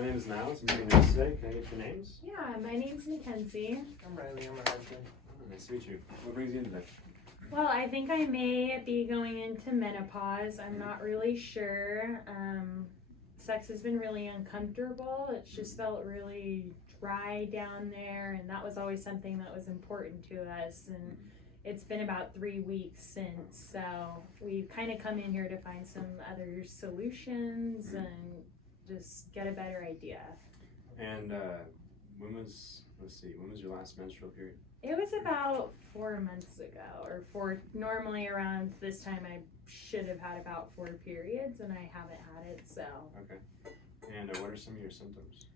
My name is Niles. I'm doing this today. Can I get your names? Yeah, my name's Makenzie. I'm Rylei, I'm her husband. Oh, nice to meet you. What brings you in today? Well, I think I may be going into menopause. I'm not really sure. Sex has been really uncomfortable. It's just felt really dry down there, and that was always something that was important to us. And it's been about 3 weeks since, so we've kind of come in here to find some other solutions and just get a better idea. And when was your last menstrual period? It was about 4 months ago, normally around this time I should have had about 4 periods, and I haven't had it, so. Okay. And what are some of your symptoms?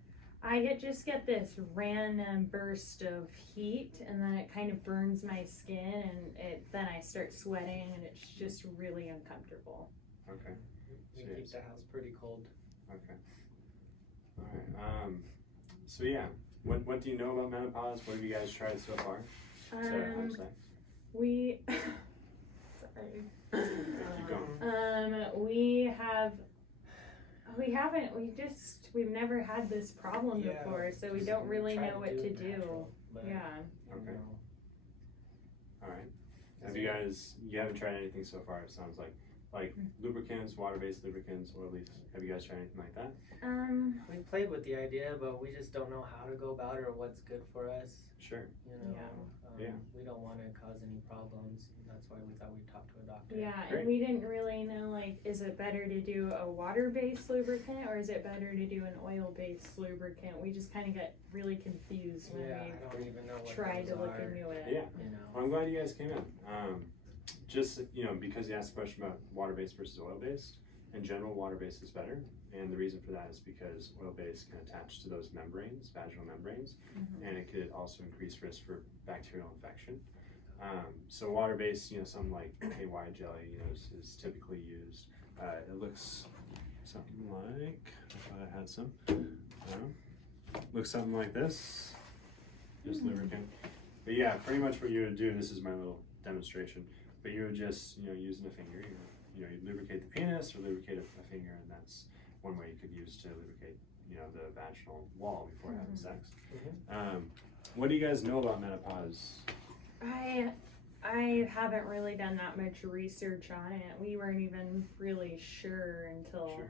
I just get this random burst of heat, and then it kind of burns my skin, and then I start sweating, and it's just really uncomfortable. Okay. We keep the house pretty cold. Okay. All right. So yeah, what do you know about menopause? What have you guys tried so far to have sex? We sorry. Keep going. We've never had this problem before, so we don't really know what to do. Yeah. Okay. All right. You haven't tried anything so far, it sounds like lubricants, water-based lubricants, oil leaves. Have you guys tried anything like that? We played with the idea, but we just don't know how to go about it or what's good for us. Sure. You know, we don't want to cause any problems. That's why we thought we'd talk to a doctor. Yeah, Great. and we didn't really know, is it better to do a water-based lubricant or is it better to do an oil-based lubricant? We just kind of get really confused when I don't even know what tried to those look are. into it. Yeah. You know. Well, I'm glad you guys came in. Just, because you asked a question about water-based versus oil-based, in general, water-based is better. And the reason for that is because oil-based can attach to those membranes, vaginal membranes, and it could also increase risk for bacterial infection. So water-based, something like KY jelly, is typically used. It looks something like, I thought I had some. Looks something like this, just lubricant. But yeah, pretty much what you would do, this is my little demonstration, but you would just, using a finger, you lubricate the penis or lubricate a finger, and that's one way you could use to lubricate, the vaginal wall before having sex. What do you guys know about menopause? I haven't really done that much research on it. We weren't even really sure until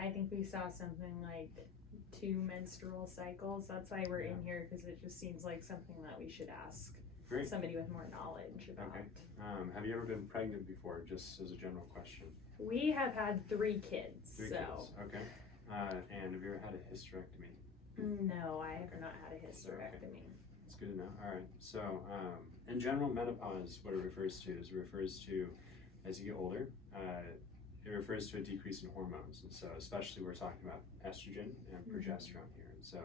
I think we saw something like 2 menstrual cycles. That's why we're in here, because it just seems like something that we should ask somebody with more knowledge about. Okay. Have you ever been pregnant before, just as a general question? We have had 3 kids. 3 kids, okay. And have you ever had a hysterectomy? No, I have not had a hysterectomy. Okay. That's good to know. All right. So, in general, menopause, what it refers to is as you get older, it refers to a decrease in hormones. And so, especially we're talking about estrogen and progesterone here. And so,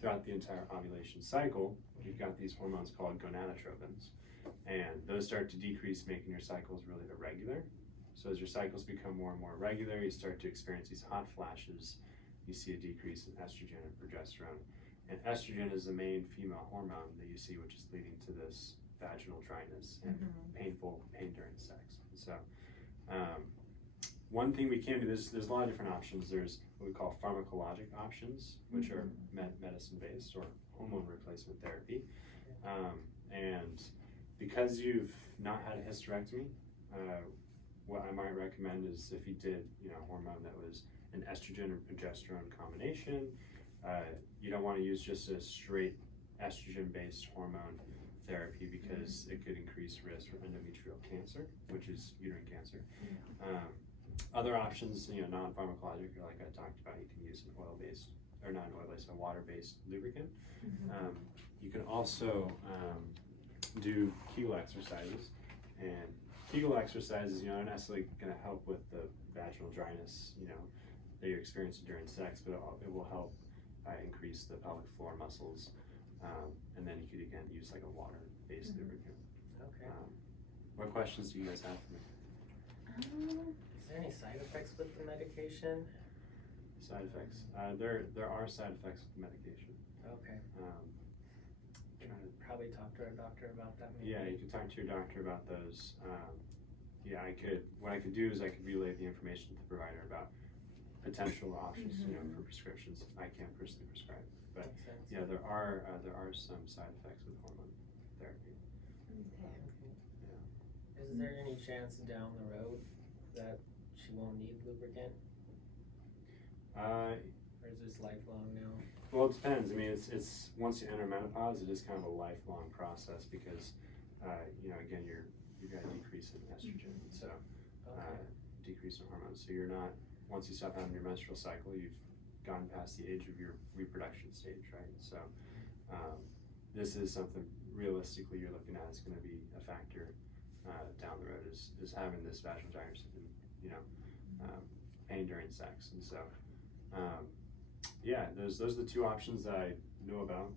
throughout the entire ovulation cycle, you've got these hormones called gonadotropins, and those start to decrease, making your cycles really irregular. So as your cycles become more and more regular, you start to experience these hot flashes. You see a decrease in estrogen and progesterone. And estrogen is the main female hormone that you see, which is leading to this vaginal dryness and pain during sex. So one thing we can do, there's a lot of different options. There's what we call pharmacologic options, which are medicine-based or hormone replacement therapy. And because you've not had a hysterectomy, what I might recommend is if you did, a hormone that was an estrogen or progesterone combination, you don't want to use just a straight estrogen-based hormone therapy because it could increase risk for endometrial cancer, which is uterine cancer. Other options, non-pharmacologic, like I talked about, you can use an oil-based, or not an oil-based, a water-based lubricant. You can also do Kegel exercises, and Kegel exercises, aren't necessarily going to help with the vaginal dryness, that you're experiencing during sex, but it will help increase the pelvic floor muscles, and then you could again use like a water-based lubricant. Okay. What questions do you guys have for me? Is there any side effects with the medication? Side effects? There are side effects with the medication. Okay. Probably talk to our doctor about that. Maybe. Yeah, you can talk to your doctor about those. What I could do is I could relay the information to the provider about potential options, you know, Mhm. for prescriptions. I can't personally prescribe, but Makes sense. yeah, there are some side effects with hormone therapy. Okay. Is there any chance down the road that she won't need lubricant, or is this lifelong now? Well, it depends. I mean, it's once you enter menopause, it is kind of a lifelong process because, you know, again, you've got a decrease in estrogen, so Okay. decrease in hormones. So you're not, once you stop having your menstrual cycle, you've gone past the age of your reproduction stage, right? So this is something realistically you're looking at is going to be a factor down the road is having this vaginal diarrhea and, you know, pain during sex. And so yeah, those are the two options that I know about.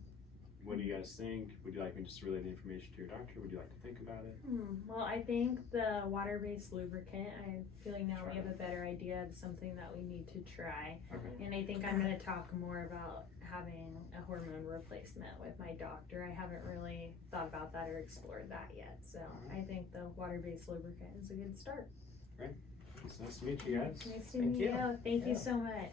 What do you guys think? Would you like me just to relay the information to your doctor? Would you like to think about it? Well, I think the water-based lubricant, I'm feeling now we have a better idea of something that we need to try. Okay. And I think I'm going to talk more about having a hormone replacement with my doctor. I haven't really thought about that or explored that yet. So I think the water-based lubricant is a good start. It's nice to meet you guys. Nice to Thank meet you. you. Thank Yeah. you so much.